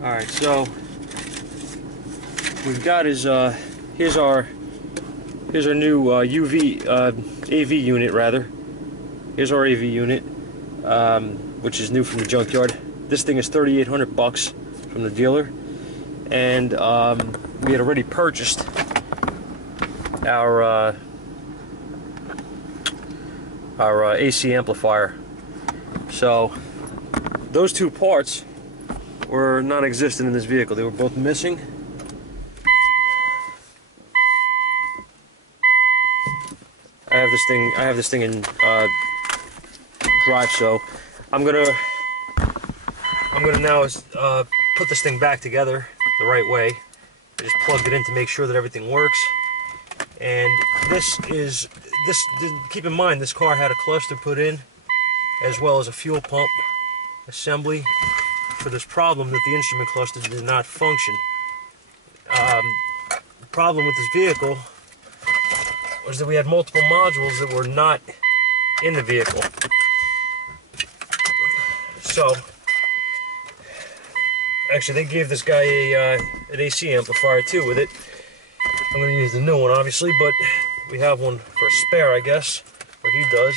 Alright, so we've got is here's our new AV unit rather. Here's our AV unit, which is new from the junkyard. This thing is $3,800 from the dealer, and we had already purchased our AC amplifier. So those two parts were non-existent in this vehicle. They were both missing. I have this thing in drive, so I'm gonna now put this thing back together the right way. I just plugged it in to make sure that everything works. And keep in mind, this car had a cluster put in, as well as a fuel pump assembly for this problem that the instrument cluster did not function. The problem with this vehicle was that we had multiple modules that were not in the vehicle. So, actually, they gave this guy an AC amplifier too with it. I'm going to use the new one, obviously, but we have one for a spare, I guess, or he does.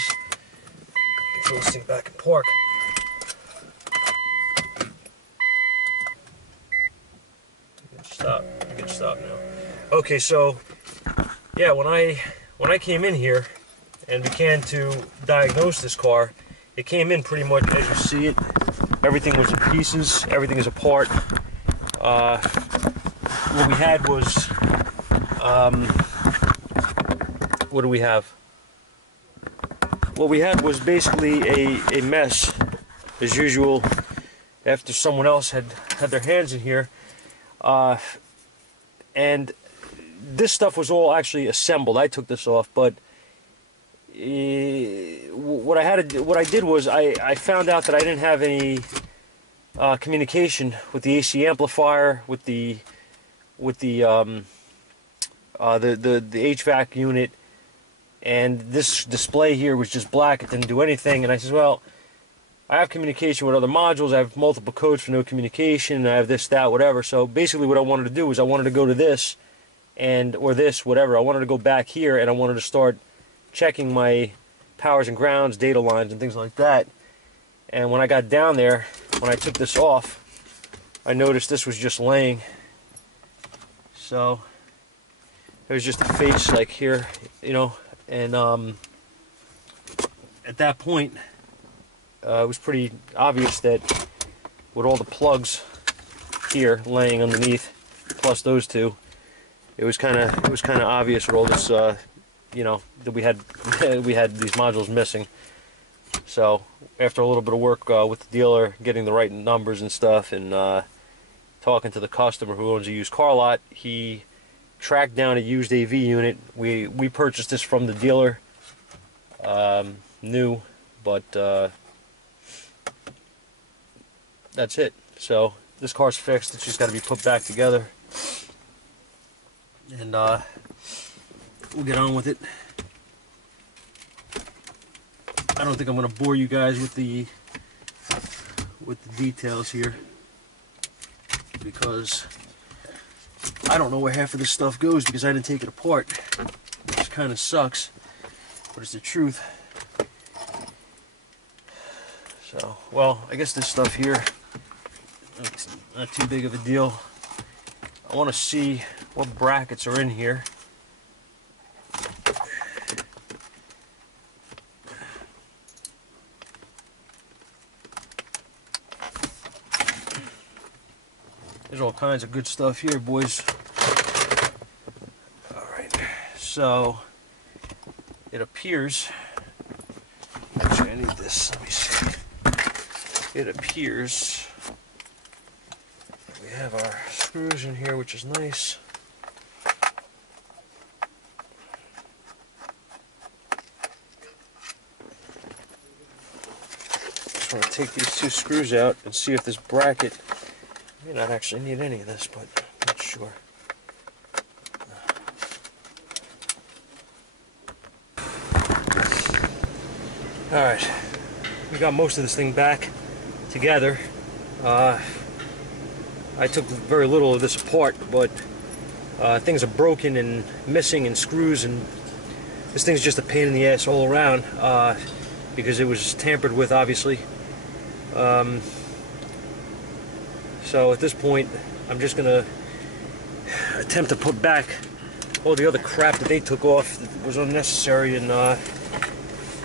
Throw this thing back in park. You can stop now. Okay, so yeah, when I came in here and began to diagnose this car, it came in pretty much as you see it. Everything was in pieces. Everything is apart. What we had was what do we have? What we had was basically a mess, as usual, after someone else had their hands in here. And this stuff was all actually assembled. I took this off, but what I did was I found out that I didn't have any communication with the AC amplifier, with the HVAC unit, and this display here was just black. It didn't do anything. And I said, well, I have communication with other modules. I have multiple codes for no communication. I have this, that, whatever. So basically what I wanted to do was I wanted to go to this or this, whatever. I wanted to go back here, and I wanted to start checking my powers and grounds, data lines, and things like that. And when I got down there, when I took this off, I noticed this was just laying. So there was just a face like here, you know, and at that point, it was pretty obvious that with all the plugs here laying underneath, plus those two, it was kind of obvious with all this, you know, that we had these modules missing. So after a little bit of work with the dealer, getting the right numbers and stuff, and talking to the customer who owns a used car lot, he tracked down a used AV unit. We purchased this from the dealer, new, but that's it. So this car's fixed. It's just got to be put back together, and we'll get on with it. I don't think I'm going to bore you guys with the details here, because I don't know where half of this stuff goes because I didn't take it apart, which kind of sucks, but it's the truth. So, well, I guess this stuff here, it's not too big of a deal. I want to see what brackets are in here. There's all kinds of good stuff here, boys. Alright, so it appears, actually I need this, let me see. It appears we have our screws in here, which is nice. Just want to take these two screws out and see if this bracket, may not actually need any of this, but I'm not sure. Alright, we got most of this thing back together. I I took very little of this apart, but things are broken and missing and screws, and this thing's just a pain in the ass all around because it was tampered with, obviously. So at this point, I'm just gonna attempt to put back all the other crap that they took off that was unnecessary, and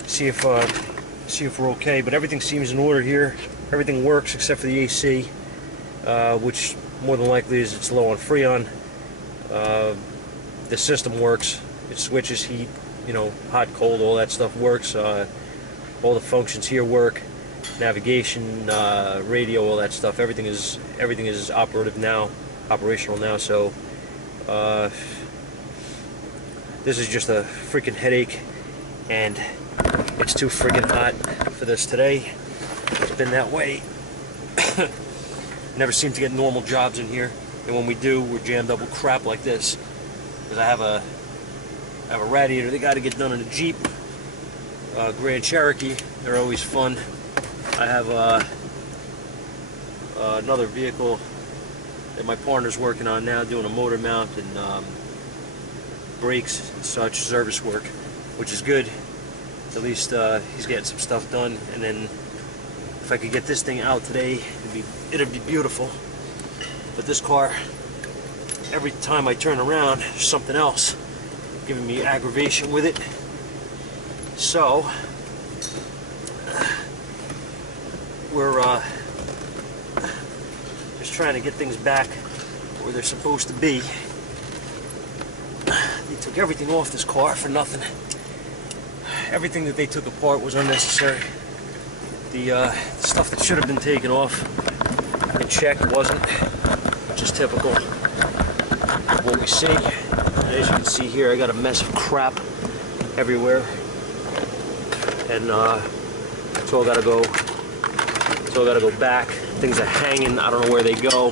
see if we're okay. But everything seems in order here. Everything works except for the AC, which more than likely is it's low on Freon. The system works. It switches heat, you know, hot, cold, all that stuff works. All the functions here work. Navigation, radio, all that stuff. Everything is operational now. So this is just a freaking headache, and it's too freaking hot for this today. It's been that way. Never seem to get normal jobs in here, and when we do, we're jammed up with crap like this. Because I have a radiator they got to get done in a Jeep, Grand Cherokee. They're always fun. I have another vehicle that my partner's working on now, doing a motor mount and brakes and such, service work, which is good. At least he's getting some stuff done. And then if I could get this thing out today, it'd be beautiful. But this car, every time I turn around, there's something else giving me aggravation with it. So we're just trying to get things back where they're supposed to be. They took everything off this car for nothing. Everything that they took apart was unnecessary. The stuff that should have been taken off and checked wasn't, which is typical of what we see. And as you can see here, I got a mess of crap everywhere, and it's all got to go. It's all got to go back. Things are hanging. I don't know where they go.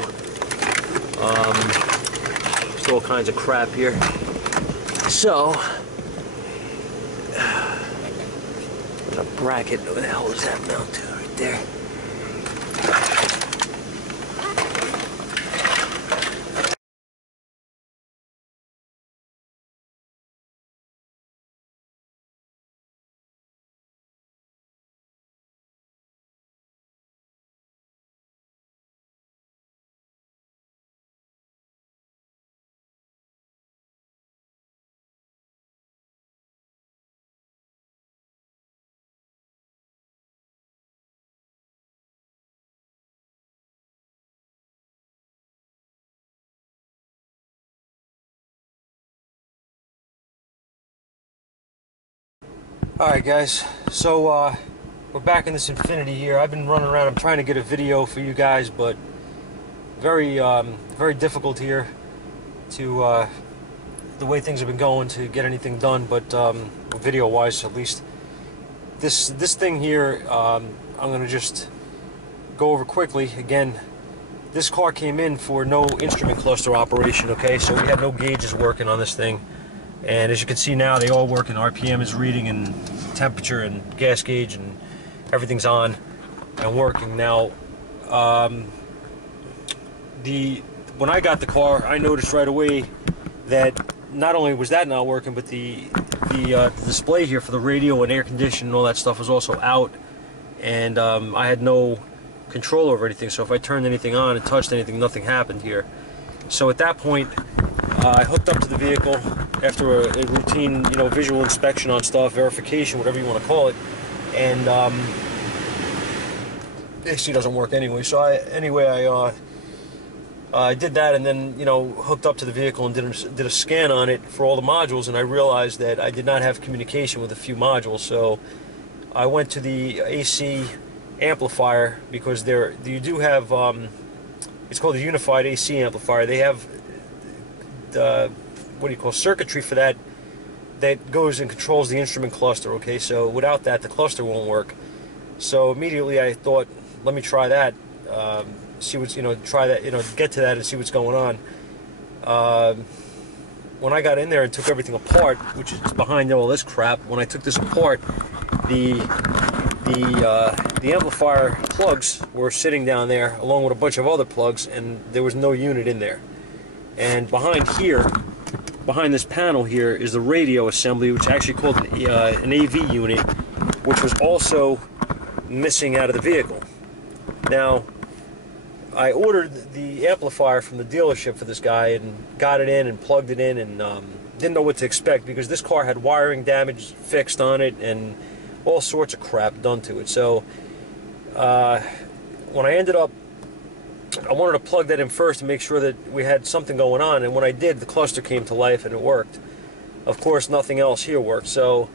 There's all kinds of crap here. So, a bracket. Where the hell is that mount to? Right there. Alright guys, so we're back in this Infiniti here. I've been running around, I'm trying to get a video for you guys, but very difficult here to, the way things have been going, to get anything done, but video wise at least. This thing here, I'm going to just go over quickly. Again, this car came in for no instrument cluster operation, okay, so we had no gauges working on this thing. And as you can see now, they all work, and RPM is reading, and temperature and gas gauge and everything's on and working. Now, when I got the car, I noticed right away that not only was that not working, but the display here for the radio and air conditioning and all that stuff was also out, and I had no control over anything. So if I turned anything on and touched anything, nothing happened here. So at that point, I hooked up to the vehicle after a routine, you know, visual inspection on stuff, verification, whatever you want to call it, and AC doesn't work anyway. So I did that, and then, you know, hooked up to the vehicle and did a scan on it for all the modules, and I realized that I did not have communication with a few modules. So I went to the AC amplifier, because you do have it's called a unified AC amplifier. They have what do you call, circuitry for that goes and controls the instrument cluster, okay? So without that, the cluster won't work. So immediately I thought, let me try that, see what's, you know, try that, you know, get to that and see what's going on. When I got in there and took everything apart, which is behind all this crap, when I took this apart, the the amplifier plugs were sitting down there along with a bunch of other plugs, and there was no unit in there. And behind here, behind this panel here, is the radio assembly, which is actually called an AV unit, which was also missing out of the vehicle. Now, I ordered the amplifier from the dealership for this guy and got it in and plugged it in, and didn't know what to expect because this car had wiring damage fixed on it and all sorts of crap done to it. So when I ended up, I wanted to plug that in first to make sure that we had something going on, and when I did, the cluster came to life and it worked. Of course, nothing else here worked, so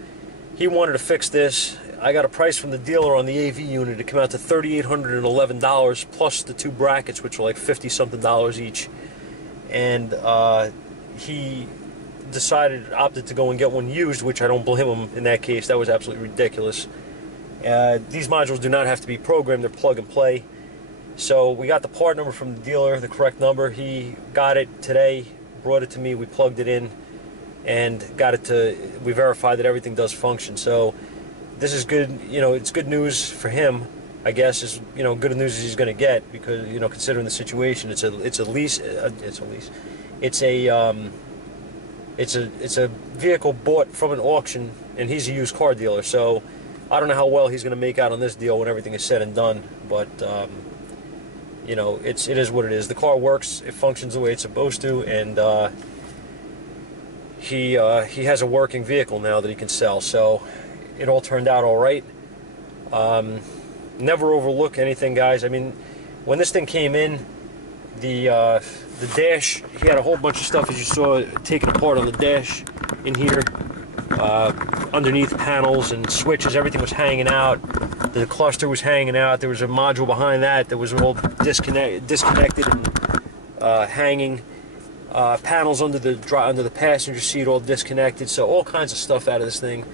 he wanted to fix this. I got a price from the dealer on the AV unit to come out to $3,811 plus the 2 brackets, which were like $50-something each. And he opted to go and get one used, which I don't blame him in that case. That was absolutely ridiculous. These modules do not have to be programmed, they're plug and play. So we got the part number from the dealer, the correct number. He got it today, brought it to me, we plugged it in, and we verified that everything does function. So this is good, it's good news for him, I guess. Is good news as he's going to get, because considering the situation, it's a vehicle bought from an auction, and he's a used car dealer. So I don't know how well he's going to make out on this deal when everything is said and done, but it is what it is. The car works, it functions the way it's supposed to, and he has a working vehicle now that he can sell. So it all turned out all right. Never overlook anything, guys. I mean, when this thing came in, the dash, he had a whole bunch of stuff, as you saw, taken apart on the dash in here. Underneath panels and switches, everything was hanging out. The cluster was hanging out. There was a module behind that was all disconnected and hanging. Panels under the passenger seat all disconnected. So all kinds of stuff out of this thing.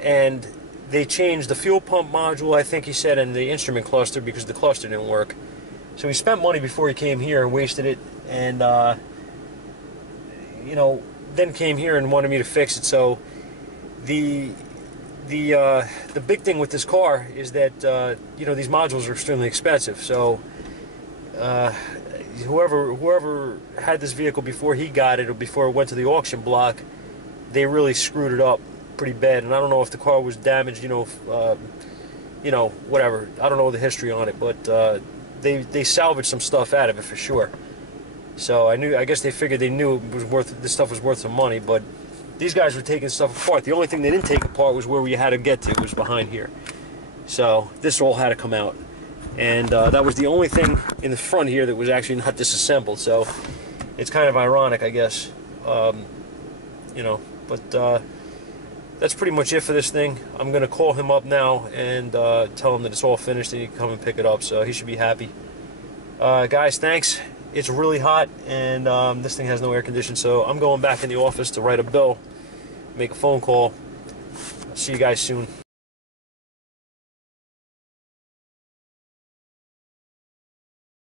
And they changed the fuel pump module, I think he said, and the instrument cluster, because the cluster didn't work. So he spent money before he came here and wasted it, and then came here and wanted me to fix it. So the big thing with this car is that these modules are extremely expensive. So whoever had this vehicle before he got it, or before it went to the auction block, they really screwed it up pretty bad. And I don't know if the car was damaged, whatever. I don't know the history on it, but they salvaged some stuff out of it for sure. So I guess they figured they knew this stuff was worth some money, but these guys were taking stuff apart. The only thing they didn't take apart was where we had to get to, was behind here. So this all had to come out, and that was the only thing in the front here that was actually not disassembled. So it's kind of ironic, I guess. But that's pretty much it for this thing. I'm going to call him up now and tell him that it's all finished and he can come and pick it up, so he should be happy. Guys, thanks. It's really hot, and this thing has no air conditioning, so I'm going back in the office to write a bill, make a phone call. See you guys soon.